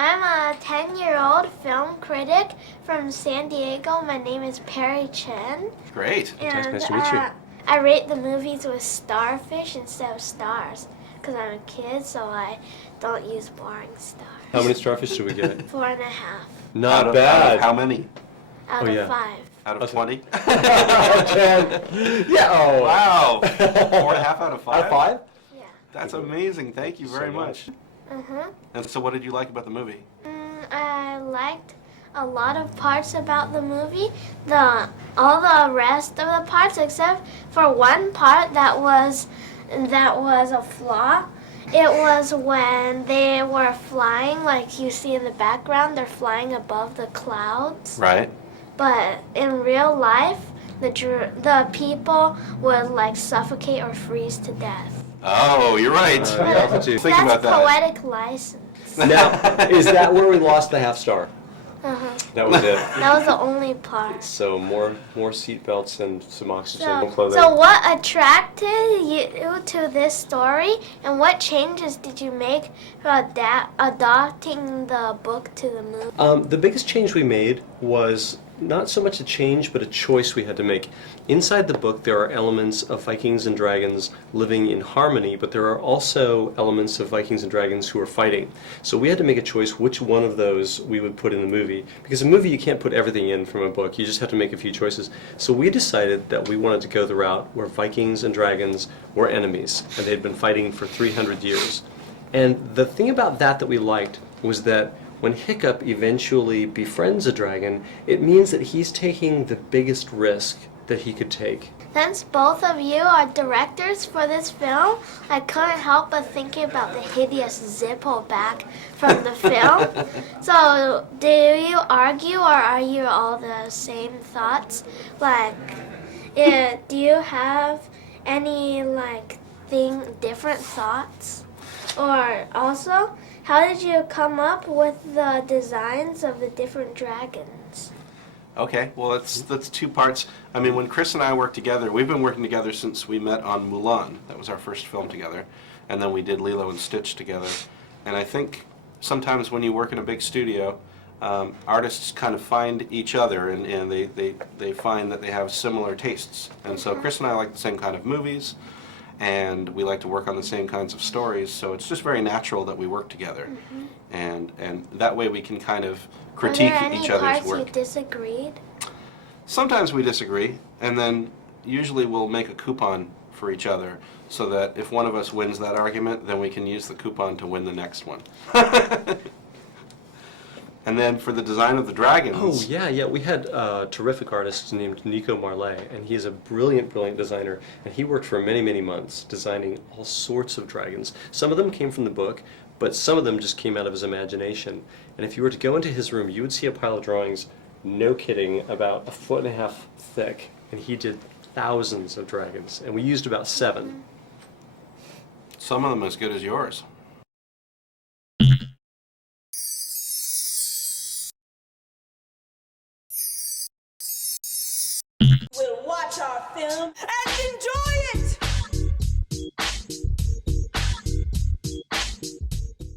I'm a 10-year-old film critic from San Diego. My name is Perry Chen. Great. And Nice to meet you. I rate the movies with starfish instead of stars because I'm a kid, so I don't use boring stars. How many starfish do we get? 4.5 Not Out of bad. how many? out Oh, of yeah. 5. Out of Okay. 20? 10. Yeah. Oh. Wow. 4.5 out of 5? Out of 5? Yeah. That's amazing. Thank you very So much. Uh-huh. And so what did you like about the movie? I liked a lot of parts about the movie. All the rest of the parts, except for one part that was a flaw. It was when they were flying, like you see in the background, they're flying above the clouds. Right. But in real life, the people would like suffocate or freeze to death. Oh, you're right. Yeah, That's Think about that. poetic license. Now, is that where we lost the half star? Uh-huh. That was it. That was the only part. So more seat belts and some oxygen and clothing. So what attracted you to this story, and what changes did you make for adapting the book to the movie? The biggest change we made was not so much a change, but a choice we had to make. Inside the book, there are elements of Vikings and dragons living in harmony, but there are also elements of Vikings and dragons who are fighting. So we had to make a choice which one of those we would put in the movie. Because a movie, you can't put everything in from a book. You just have to make a few choices. So we decided that we wanted to go the route where Vikings and dragons were enemies, and they'd been fighting for 300 years. And the thing about that we liked was that when Hiccup eventually befriends a dragon, it means that he's taking the biggest risk that he could take. Since both of you are directors for this film, I couldn't help but thinking about the hideous Zippo back from the film. So, do you argue, or are you all the same thoughts? Like, do you have any different thoughts? Or also, how did you come up with the designs of the different dragons? Okay, well, that's two parts. I mean, when Chris and I work together, we've been working together since we met on Mulan. That was our first film together. And then we did Lilo and Stitch together. And I think sometimes when you work in a big studio, artists kind of find each other, and they find that they have similar tastes. And so Chris and I like the same kind of movies, and we like to work on the same kinds of stories, so it's just very natural that we work together. And that way we can kind of critique each other's Were there any parts work. you disagreed? Sometimes we disagree, and then usually we'll make a coupon for each other so that if one of us wins that argument, then we can use the coupon to win the next one. And then for the design of the dragons... Oh, yeah, we had a terrific artist named Nico Marley, and he is a brilliant designer, and he worked for many, many months designing all sorts of dragons. Some of them came from the book, but some of them just came out of his imagination. And if you were to go into his room, you would see a pile of drawings, no kidding, about 1.5 feet thick, and he did thousands of dragons, and we used about 7. Some of them as good as yours.